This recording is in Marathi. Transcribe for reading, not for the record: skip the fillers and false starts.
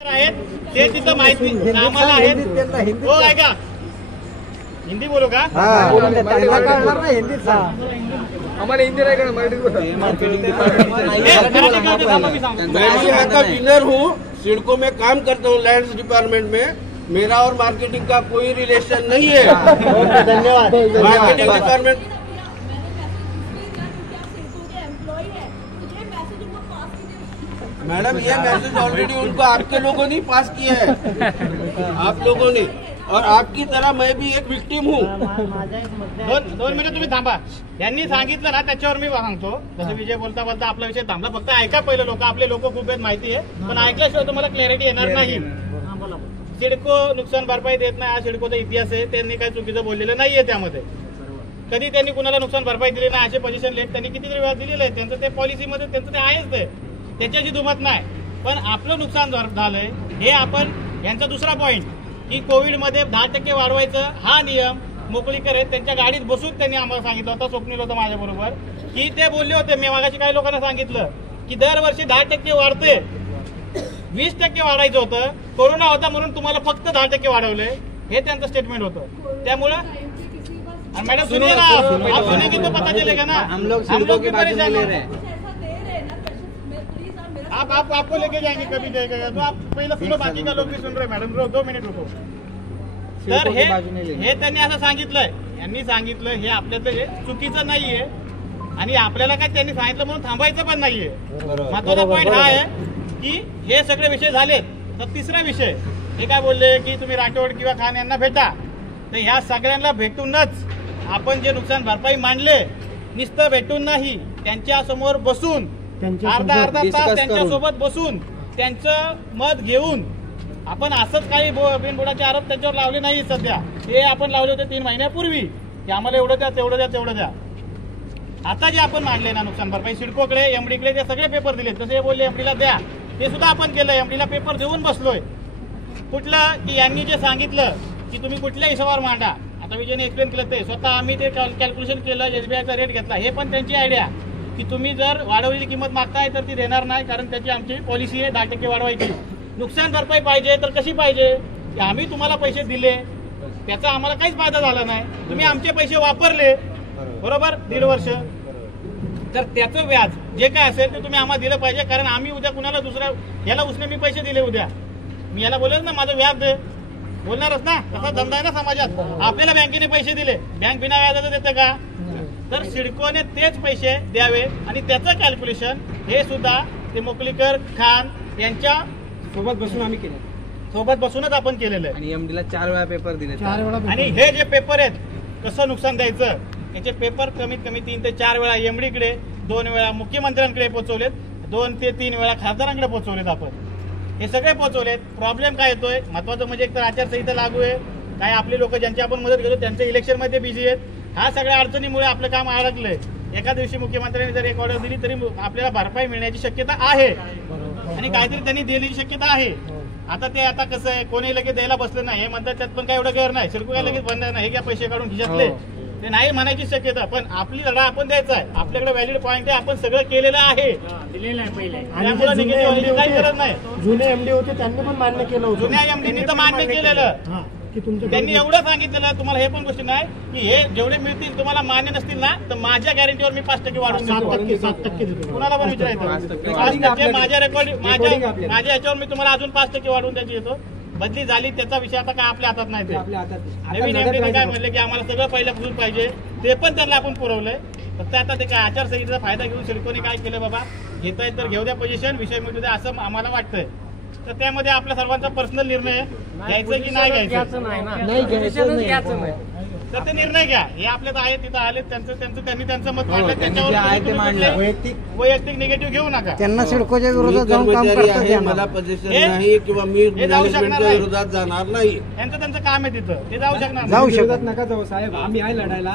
आहेत ते तिथं माहिती आम्हाला आहेत हो ऐका हिंदी बोलो का हमारे हिंदी नहीं करना मराठी मैं विनर हूँ। सिडको में काम करता हूँ लैंड डिपार्टमेंट में। मेरा और मार्केटिंग का कोई रिलेशन नहीं है। धन्यवाद। मार्केटिंग डिपार्टमेंट मैडम ये मैसेज ऑलरेडी उनको आपके लोगों ने पास किया है, आप लोगों ने, और आपकी तरह मैं भी एक विक्टिम हूँ। दोन मिनिट तुम्ही थांबा। यांनी सांगितलं ना त्याच्यावर मी सांगतो। जसं विजय बोलता बोलता आपला विषय थांबला। फक्त ऐका पहिले लोक आपले लोक खूप आहेत माहिती आहे, पण ऐकल्याशिवाय तुम्हाला क्लॅरिटी येणार नाही। सिडको नुकसान भरपाई देत नाही हा सिडकोचा इतिहास आहे। त्यांनी काही चुकीचं बोललेलं नाहीये त्यामध्ये। कधी त्यांनी कुणाला नुकसान भरपाई दिली नाही असे पोझिशन लेट त्यांनी कितीतरी वेळा दिलेलं आहे। त्यांचं ते पॉलिसीमध्ये त्यांचं ते आहेच ते, त्याच्याशी दुमत नाही। पण आपलं नुकसान झालंय हे आपण यांचा दुसरा पॉइंट की कोविडमध्ये 10% वाढवायचं हा नियम मोकळीकर आहेत त्यांच्या गाडीत बसून त्यांनी आम्हाला सांगितलं होतं। स्वप्नील होतं माझ्या बरोबर की ते बोलले होते। मी मागाशी काही लोकांना सांगितलं की दरवर्षी 10% वाढते, 20% वाढायचं होतं। कोरोना होता म्हणून तुम्हाला फक्त 10% वाढवले हे त्यांचं स्टेटमेंट होतं। त्यामुळं मैडम सुनिए ना, आप सुनेंगे तो पता चलेगा ना। हम लोग भी परेशान हैं। आपको लेके जाएंगे कभी जाएगा तो आप पहले सुनो, बाकी का लोग भी सुन रहे। मैडम 2 मिनिट रुको। तर हे त्यांनी असं सांगितलंय, यांनी सांगितलं हे आपल्यातलं चुकीचं नाहीये आणि आपल्याला काय त्यांनी सांगितलं म्हणून थांबायचं पण नाहीये। महत्वाचा पॉईंट हा आहे की हे सगळे विषय झालेत। तर तिसरा विषय हे काय बोलले की तुम्ही राठोड किंवा खान यांना भेटा। तर ह्या सगळ्यांना भेटूनच आपण जे नुकसान भरपाई मांडले नुसतं भेटून नाही, त्यांच्या समोर बसून अर्धा तास त्यांच्यासोबत बसून त्यांचं मत घेऊन आपण असंच काही बिनबुडाचे आरोप त्यांच्यावर लावले नाही। सध्या हे आपण लावले होते 3 महिन्यापूर्वी की आम्हाला एवढं द्या तेवढं द्या तेवढं द्या। आता जे आपण मांडले ना नुकसान भरपाई सिडकोकडे एमडीकडे ते सगळे पेपर दिले। तसे हे बोलले एमडीला द्या, ते सुद्धा आपण केलं। एमडीला पेपर देऊन बसलोय। कुठलं की यांनी जे सांगितलं की तुम्ही कुठल्या हिशोबावर मांडा, आता विजयने एक्सप्लेन केलं ते स्वतः आम्ही ते कॅल्क्युलेशन केलं, एसबीआयचा रेट घेतला। हे पण त्यांची आयडिया की तुम्ही जर वाढवलेली किंमत मागताय तर ती देणार नाही, कारण त्याची आमची पॉलिसी आहे 10% वाढवायची। नुकसान भरपाई पाहिजे तर कशी पाहिजे की आम्ही तुम्हाला पैसे दिले त्याचा आम्हाला काहीच फायदा झाला नाही, तुम्ही आमचे पैसे वापरले बरोबर 1.5 वर्ष, तर त्याचं व्याज जे काय असेल ते तुम्ही आम्हाला दिलं पाहिजे। कारण आम्ही उद्या कुणाला दुसऱ्या याला उसने मी पैसे दिले, उद्या मी याला बोलेल ना माझं व्याज दे, बोलणारच ना। तसा धंदा आहे ना समाजात। आपल्याला बँकेने पैसे दिले, बँक बिना व्याजाचं देते का? तर सिडकोने तेच पैसे द्यावे आणि त्याचं कॅल्क्युलेशन हे सुद्धा ते मोकलीकर खान यांच्या सोबत बसून आम्ही केलं, सोबत बसूनच आपण केलेलं आहे। आणि एमडीला 4 वेळा पेपर दिले। आणि हे जे पेपर आहेत कसं नुकसान द्यायचं याचे पेपर कमीत कमी 3 ते 4 वेळा एमडीकडे, 2 वेळा मुख्यमंत्र्यांकडे पोहोचवलेत, 2 ते 3 वेळा खासदारांकडे पोहोचवलेत आपण। हे सगळे पोहोचवलेत। प्रॉब्लेम काय येतोय महत्वाचं म्हणजे एक तर आचारसंहिता लागू आहे, काय आपले लोक ज्यांची आपण मदत घेतो त्यांच्या इलेक्शन मध्ये बिझी आहेत। ह्या सगळ्या अडचणीमुळे आपलं काम अडकलंय। एका दिवशी मुख्यमंत्र्यांनी जर एक ऑर्डर दिली तरी आपल्याला भरपाई मिळण्याची शक्यता आहे आणि काहीतरी त्यांनी दिल्याची शक्यता आहे। आता ते आता कसं आहे, कोणी लगेच द्यायला बसलं नाही, हे म्हणतात त्यात पण काय एवढं गैर नाही। सिडको काय लगेच बंद नाही, हे काय पैसे काढून खिशातले ते नाही म्हणायची शक्यता, पण आपली लढा आपण द्यायचा आहे। आपल्याकडे व्हॅलिड पॉईंट आहे, आपण सगळं केलेलं आहे, दिलेलं आहे पहिले, काही गरज नाही। जुने एमडी होते त्यांनी पण मान्य केलं होतं, जुन्या एमडीनी तर मान्य केलेलं। त्यांनी एवढं सांगितलेलं तुम्हाला हे पण गोष्टी नाही की हे जेवढे मिळतील तुम्हाला मान्य नसतील ना तर माझ्या गॅरंटीवर मी 5% वाढवून देतो। 7% देतो, कुणाला पण विचारायचं 5% माझ्या रेकॉर्ड माझ्या याच्यावर मी तुम्हाला अजून 5% वाढवून द्यायची येतो। बदली झाली त्याचा विषय आता काय आपल्या हातात नाही। ते नवीन एमडीने काय म्हणले की आम्हाला सगळं पहिल्यापासून पाहिजे, ते पण त्यांना आपण पुरवलंय। फक्त आता ते काय आचारसंहितेचा फायदा घेऊन सिडकोने काय केलं, बाबा घेताय तर घेऊ द्या पोझिशन, विषय मिळू द्या असं आम्हाला वाटतंय। तर त्यामध्ये आपल्या सर्वांचा पर्सनल निर्णय घ्यायचा की नाही घ्यायचं, तर ते निर्णय घ्या। हे आपल्यात आहे, तिथं आले त्यांनी त्यांचं मत मांडलं, त्याच्यावर वैयक्तिक निगेटिव्ह घेऊ नका। त्यांना सिडकोच्या विरोधात जाऊन काम करता मला पोझिशन नाही किंवा मी मॅनेजमेंटच्या विरोधात जाणार नाही। त्यांचं काम आहे तिथं, ते जाऊ शकणार नका जाऊ साहेब, आम्ही आहे लढायला।